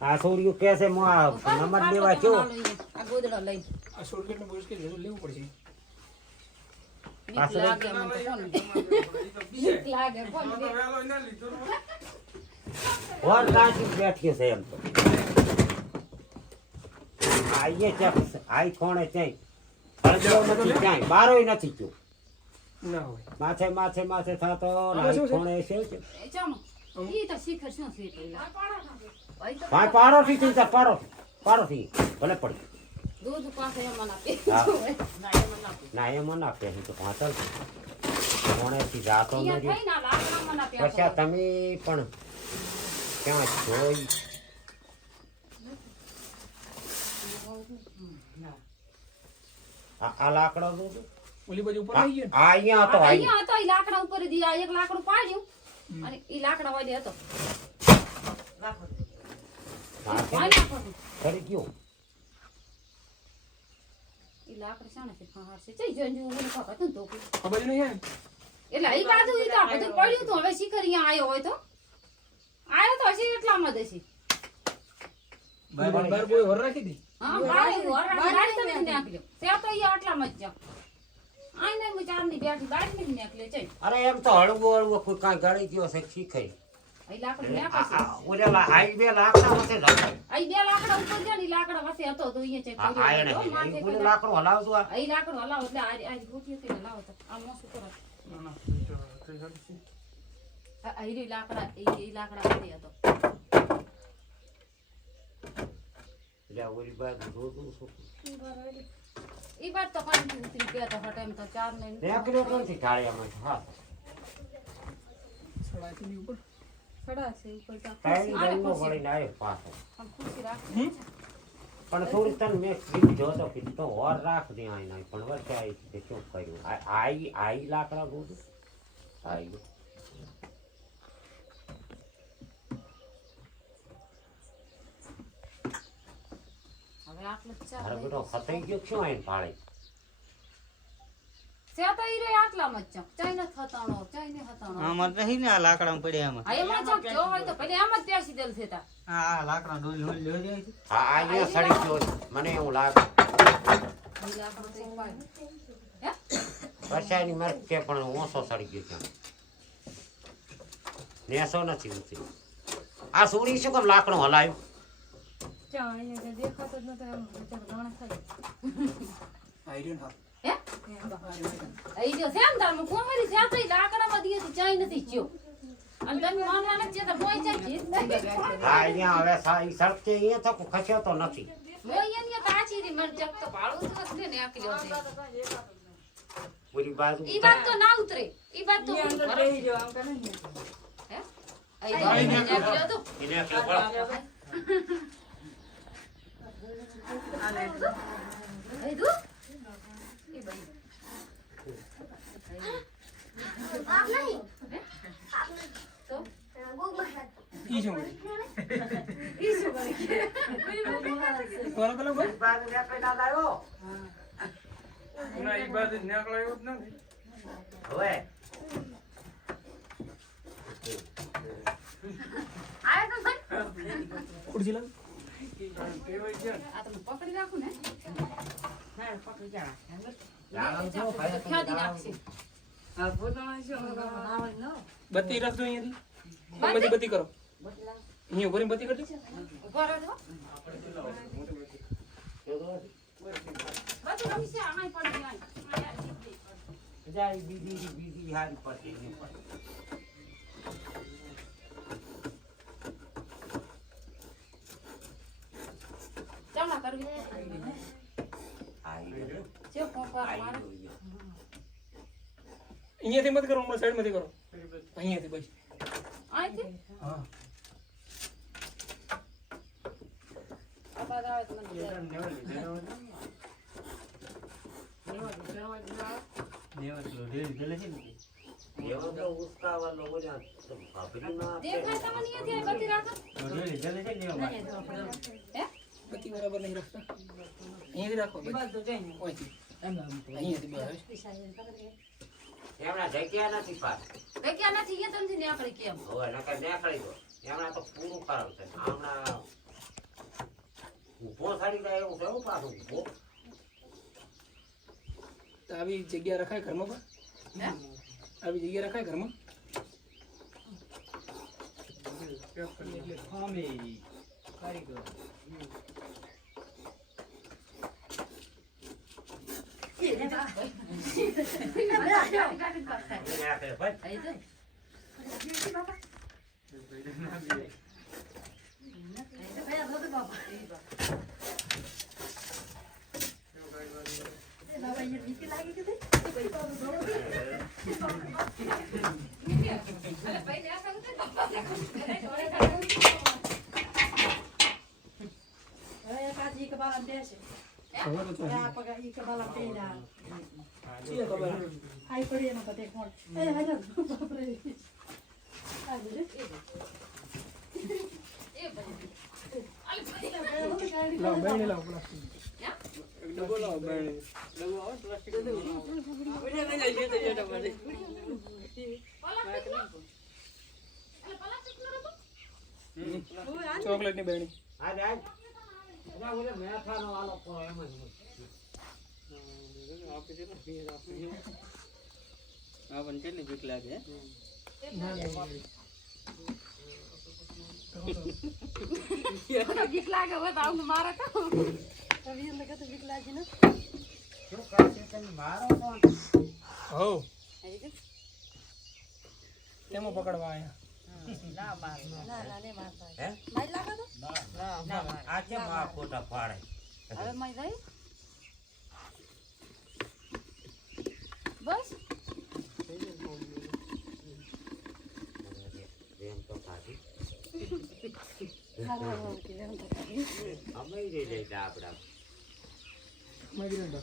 આ છોડ્યું કે છે નંબર લેવા છો આ ગોદડો લઈ આ શોર્ટકટ નું બોસ કે લેવું પડશે લાગે મને તો કોણ લાગે કોણ ઓર કાચી બેઠી છે એમ તો આઈએ ચક આઈ કોણે ચાઈ હળજો નથી ચાઈ બારોય નથી જો ના હોય માથે માથે માથે થાતો આઈ કોણે છે એ ચામ ઈ તો શીખર શું છે પેલા ભાઈ પાડો થી ચિંતા પાડો થી ભલે પડી દૂધ પાસે એમ આપે ના એમ ના આપે તો પાતળ કોણે થી જાતો ઈ નથી થઈ ના લાકડા મને આપે પછી તમે પણ ક્યાં જોઈ આ લાકડો દો ઓલી બાજુ ઉપર આવી ગયા આ અહીંયા હતો અહીંયા હતો ઈ લાકડા ઉપર દી આ એક લાકડું પાડ્યું અને ઈ લાકડા વાળી હતો ફરી ગયો ઈ લાકડ શાને છે ફહાર છે ચઈ જોઈને મને ખબર હતું તો આ બાજુ નહીં આવે એટલે ઈ બાજુ ઈ તો બધું પડ્યું તો હવે શિખર અહીંયા આયો હોય તો આયો તો હજી એટલામાં જ હશે બાર કોઈ વર રાખી દી હા ગાડી તમે નાખ્યો તે તો ઈ આટલામાં જ જાવ આઈને હું ચારની બેઠી ગાડી ને નાખ્યો છે અરે એમ તો હળવો કોઈ કાંઈ ગળી ગયો છે શીખાય ઈ લાકડ નાખશે ઓલા આઈ બે લાકડા વસે લગાય આઈ બે લાકડા ઉપર છે ને ઈ લાકડા વસે હતો તો અહીંયા છે આ એને ઓલું લાકડું હલાવજો આ ઈ લાકડું હલાવો એટલે આ ગોઠી હતી હલાવો તો આ મોસું કરો આ ઈ લાકડા ઈ લાકડા હતી હતો લે ઓલી બાજુ જોતું છું ઈ વાત તો કાંઈ ઉતરી ગયા તો હટેમ તો ચાર ને નેકળ્યો નથી ઢાળિયામાં હા સડાથી ની ઉપર સડા છે ઉપર તો ટાઈમ ગણનો પડીને આવ્યો પાછો આમ ખુરશી રાખ પણ થોડી તને મેં કીધું જોતો કીધું તો ઓર રાખ દે આઈ નહીં પણ વચ્ચે આવી તે શું કર્યું આઈ લાકડા બોલું આઈ હવે આટલું ચાર અરે બેટો ફતાઈ ગયો શું આઈને પાડે સે તો ઈ રે આટલામાં જ ચાઈ ન થતાણો ચાઈ ને હતાણો આમાં નહીં ને આ લાકડામાં પડ્યા આમાં આ એમાં ચાક જો હોય તો ભલે આમ જ પેસી દેલ છે તા આ લાકડા ડોલી હોલી લઈ જાય છે હા અહીંયા સડી ગયો મને એવું લાગે ઈ લાકડો તો ઈ પાડ હે વર્ષાની મર કે પણ ઓછો સડી ગયો છે નેસો નથી ઉતરી આ સુરી શું કેમ લાકડું હલાયું ચા અહીંયા દેખાતો જ નતો એમ બચારો ઘણા થાય આઈરન હા હે આઈ જો સેમ તાર મુ કોમરી છે તો ઈ લાકડામાં દીએ ચાઈ નથી ચ્યો અને તમે માનવાના છે તો મોય ચાઈ જીત હા અહીંયા હવે ઈ સડકે અહીંયા તો ખસ્યો તો નથી મોય અહીંયા કાચી રી મર ચક તો ભાળું તો હશે ને આકલ્યો છે પૂરી બાજુ ઈ વાત તો ના ઉતરે ઈ વાત તો અંદર બેહી જો આમ કરે ને હે આઈ આકલ્યો તો એને ખબર આઈ દુ ઈ બઈ આપ નહીં તો ઈ શું કરે ઈ શું કરે કોણ કલો ભાઈ બાજુ લે પેલા લાવ્યો ના ઈ બાજુ નીકળ્યો જ નથી હવે આય તો ભાઈ ખુરશી લાવ કેવાય ગયા આ તમે પકડી રાખો ને ના પકડી જા લાવો જો ભાઈ ક્યાં દી નાખશે બત્તી રાખજો અહીંયાથી બત્તી કરો અહીંયા ઉપર બત્તી કરજો ઉભા રહો બધું રમી છે આમાં પડી જાય જાય બીજી હારી પડી નહીં પડી ચાલો કરવી આઈ છે કોપા મારે અહીંયાથી મત કરો હમણાં સાઈડમાંથી કરો અહીંયાથી બસ આઈથી હા આ બાદ આવે તો મને નેવા કિલો રેડી ગલે છે ને એવો તો ઉસકાવાનો ઓલા તો ભાભરીમાં દેખાય તમને અહીંયાથી આ બધી રાખો ડોલી જલ્દી જલ્દી લેવા માટે. હે બત્તી બરાબર નહીં રાખતા અહીંયાથી રાખો ઓયથી અહીંયાથી બે આવે એમના જગ્યા નથી પાસ જગ્યા નથી અહીંયા તમને નીકળી કેમ હવે નકર નીકળી ગયો એમના તો પૂરું ખરાબ છે હમણાં ઊભો થાડી જાય એવું કેવું પાછું ઊભો તો આવી જગ્યા રખાય ઘરમાં પણ હે આવી જગ્યા રખાય ઘરમાં નીકળે ભાઈ લાવ બેણી લાવ પ્લાસ્ટિક ડબો લાવ બેણી ચોકલેટ ની બેણી આજ આજ એના ઓલે મેઠાનો આલો કો એમ જ હા પણ કેટલી બીક લાગે હે? બીક લાગે હવે તો આમને મારે તો શું કરશે તમે મારો તો હો તેમાં પકડવા આયા હે આ છે મા ફોટા પાડે હવે મય ગઈ બસ રેમ તો ખાધી અમે રે લે આપડા માગી